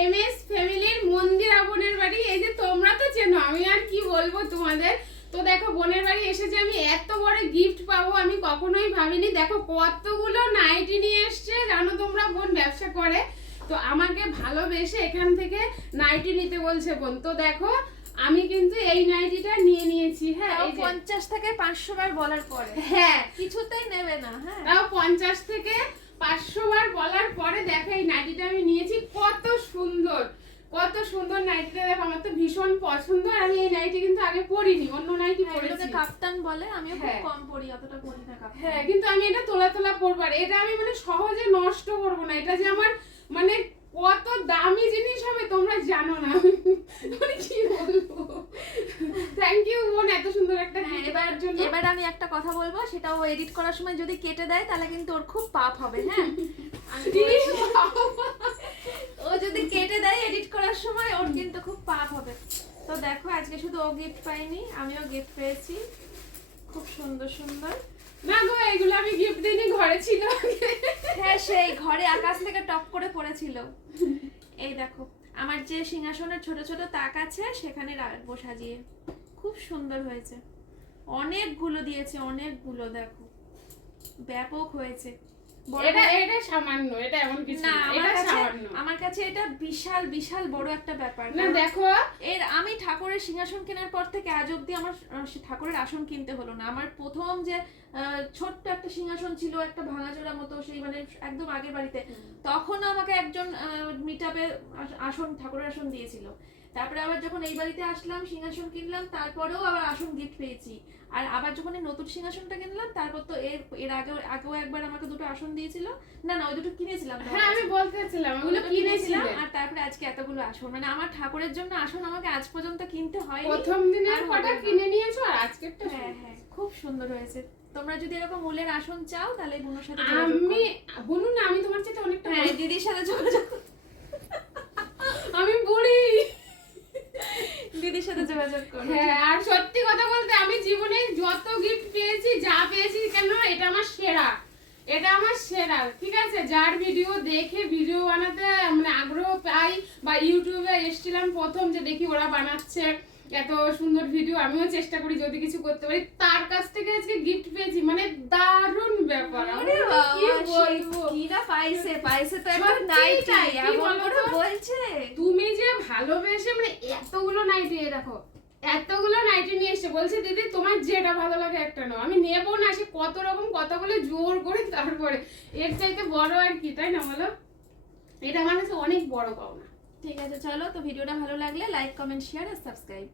M S ফ্যামিলির মন্দির বোনের বাড়ি। এই যে তোমরা তো চেনো আমি আর কি বলব তোমাদের? তো দেখো বোনের বাড়ি এসেছে আমি এত বড় গিফট পাবো আমি কখনোই ভাবিনি। দেখো কতগুলো নাইটি নিয়ে এসছে জানো তোমরা বোন ব্যবসা করে। তো আমাকে ভালোবেসে এখান থেকে নাইটি নিতে বলছে বোন। তো দেখো আমি কিন্তু এই নাইটিটা নিয়ে নিয়েছি হ্যাঁ পঞ্চাশ থেকে পাঁচশো বার বলার পরে। হ্যাঁ। কিছুতেই নেবে না হ্যাঁ। তাও পঞ্চাশ থেকে পাঁচশো বার বলার পরে দেখো এই নাইটিটা আমি নিয়েছি। কত সুন্দর নাইটিটা দেখো আমার তো ভীষণ পছন্দ আর আমি এই নাইটি কিন্তু আগে পরিনি অন্য নাইটি হ্যাঁ, পরেছি। কাফতান বলে আমি খুব হ্যাঁ। কম পড়ি অতটা পড়ি না হ্যাঁ কিন্তু আমি এটা তোলা তোলা পরবো আর এটা আমি মানে সহজে নষ্ট করব না এটা যে আমার মানে কত দামি জিনিস হবে তোমরা জানো না। মানে কি বলব? থ্যাংক ইউ বোন এত সুন্দর একটা হ্যাঁ, এবার এবার আমি একটা কথা বলব সেটা ও এডিট করার সময় যদি কেটে দেয় তাহলে কিন্তু ওর খুব পাপ হবে হ্যাঁ আমি বলছি। ও যদি কেটে দেয় এডিট করার সময় ওর কিন্তু খুব পাপ হবে তো দেখো আজকে শুধু ও গিফট পাইনি আমিও গিফট পেয়েছি। খুব সুন্দর সুন্দর। না গো এগুলো আমি গিফট দিইনি ঘরে ছিল হ্যাঁ সেই ঘরে আকাশ থেকে টপ করে পড়েছিল। এই দেখো আমার যে সিংহাসনের ছোট ছোট তাক আছে সেখানে রাখব সাজিয়ে। খুব সুন্দর হয়েছে। অনেকগুলো দিয়েছে অনেকগুলো দেখো। ব্যাপক হয়েছে। এটা এটা সামান্য এটা এমন কিছু না আমার কাছে আমার কাছে এটা বিশাল বিশাল বড় একটা ব্যাপার। না দেখো। আমি ঠাকুরের সিংহাসন কেনার পর থেকে আজ অব্দি আমার ঠাকুরের আসন কিনতে হলো না। আমার প্রথম যে আহ, ছোট্ট একটা সিংহাসন ছিল একটা ভাঙাচোরা মতো সেই মানে একদম আগের বাড়িতে তখন আমাকে একজন মিটাবে আসন ঠাকুরের আসন দিয়েছিল। তারপরে আবার যখন এই বাড়িতে আসলাম সিংহাসন কিনলাম তারপরেও আবার আসন গিফট পেয়েছি। আর আবার যখন এই নতুন সিংহাসনটা কিনলাম তারপর তো এর এর আগেও আগেও একবার আমাকে দুটো আসন দিয়েছিল। না না ওই দুটো কিনেছিলাম হ্যাঁ আমি কাছে। বলতেছিলাম ওগুলো কিনেছিলাম আর তারপরে আজকে এতগুলো আসন। মানে আমার ঠাকুরের জন্য আসন আমাকে আজ পর্যন্ত কিনতে হয়নি। প্রথম দিনের কটা কিনে নিয়েছো আর আজকেরটা হ্যাঁ হ্যাঁ খুব সুন্দর হয়েছে। তোমরা যদি এরকম উলের আসন চাও তাহলে বুনুর সাথে আমি। বলুন না আমি তোমার চেয়ে অনেকটা হ্যাঁ দিদির সাথে যোগাযোগ করো। আমি বুড়ি দিদির সাথে যোগাযোগ করো। হ্যাঁ আর সত্যি কথা বলতে আমি জীবনে যত গিফট পেয়েছি, যা পেয়েছি, কেন? এটা আমার সেরা। এটা আমার সেরা, ঠিক আছে? যার ভিডিও দেখে ভিডিও বানাতে মানে আগ্রহ পাই বা ইউটিউবে এসেছিলাম প্রথম যে দেখি ওরা বানাচ্ছে। এত সুন্দর ভিডিও আমিও চেষ্টা করি যদি কিছু করতে পারি। তার কাছ থেকে আজকে গিফট পেয়েছি মানে দারুণ ব্যাপার আরে কি বলব? কিরা পাইছে পাইছে তো একটা নাইটি এমন করে বলছে। তুমি যে ভালোবেসে মানে এতগুলো নাইটি দেখো এতগুলো নাইটি নিয়ে এসে বলছে দিদি তোমার যেটা ভালো লাগে একটা নাও। আমি নেব না সে কত রকম কথা বলে জোর করে তারপরে। এর চাইতে বড় আর কি তাই না বলো? এটা আমার কাছে অনেক বড় পাওনা। ঠিক আছে চলো তো ভিডিওটা ভালো লাগলে লাইক কমেন্ট শেয়ার আর সাবস্ক্রাইব